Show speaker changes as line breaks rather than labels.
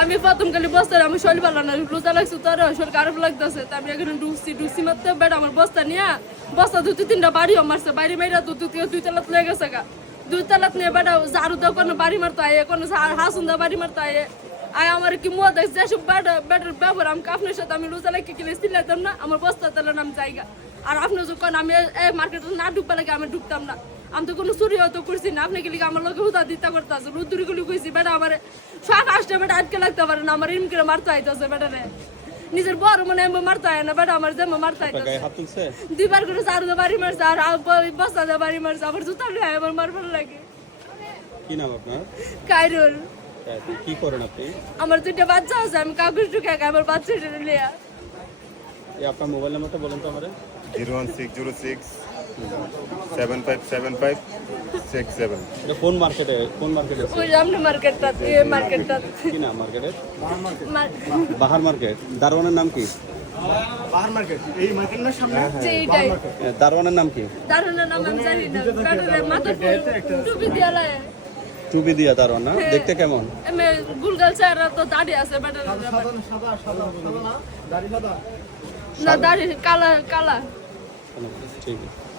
আমি প্রথম কালি বস্তা আমি শরীর ভালো না, রোজা লাগছে তোর শরীর খারাপ লাগতেছে আমি এখানে ঢুকছি ঢুকছি মাত্র, বেটা আমার বস্তা নিয়ে, বস্তা দুই তিনটা বাড়িও মারছে, বাড়ি মাইরা তো দুই তালাত লেগে গেছে গা। দুই তালাত নিয়ে বেটা ঝাড়ু দাও কোনো বাড়ি মারতো আয়ে, কোনো হাসুন দাও বাড়ি মারতো আয়ে। আয় আমার কি মুয়া দেখছে যেসব বেটা বেটার ব্যবহার, আমি আপনার সাথে আমি রোজা লাগে কিনে সিলাইতাম না, আমার বস্তা তেলেন আমি জায়গা। আর আপনি যখন আমি এই মার্কেটে না ঢুকবা লাগে আমি ঢুকতাম না। আমি তো কোনো চুরি হয়তো করছি না। আপনি গেলে আমার লোকে হুদা দিতে করতে আছে রুদ্দুরি গুলি কইছি বেটা আমার সব আসতে বেটা আটকে লাগতে পারে না। আমার ইন করে মারতে আইতেছে বেটা রে নিজের বড় মনে আমি মারতে হয় না। বেটা আমার যেমন মারতে আইতেছে
গায়ে হাত তুলছে?
দুইবার করে চার দে বাড়ি মারছে আর বস্তা দে বাড়ি মারছে। আবার জুতা নিয়ে আমার মারবার লাগে।
কি নাম আপনার?
কাইরুল।
কি করেন আপনি?
আমার দুইটা বাচ্চা আছে আমি কাগজ ঢুকে আমার বাচ্চা লিয়া
এই আপনার মোবাইল নাম্বারটা বলেন তো আমারে।
Zero one six zero six seven five seven five six seven
এটা কোন মার্কেটে কোন মার্কেটে
মার্কেটটা এ মার্কেটটা।
কি নাম মার্কেটের? বাহার মার্কেট। দারোয়ানের নাম কি?
বাহার মার্কেট। এই মার্কেটের সামনে?
যে এইটাই
দারোয়ানের নাম কি?
দারুণের নাম আমি জানি না। কারণ মাথা টুপি দিয়া লাগে
টুপি দিয়া দারোয়ান না? দেখতে কেমন?
গুলগাল চেহারা তো দাড়ি আছে বেটা
সাদা সাদা সাদা সাদা না দাড়ি
না দাড়ি কালা কালা।
ঠিক আছে।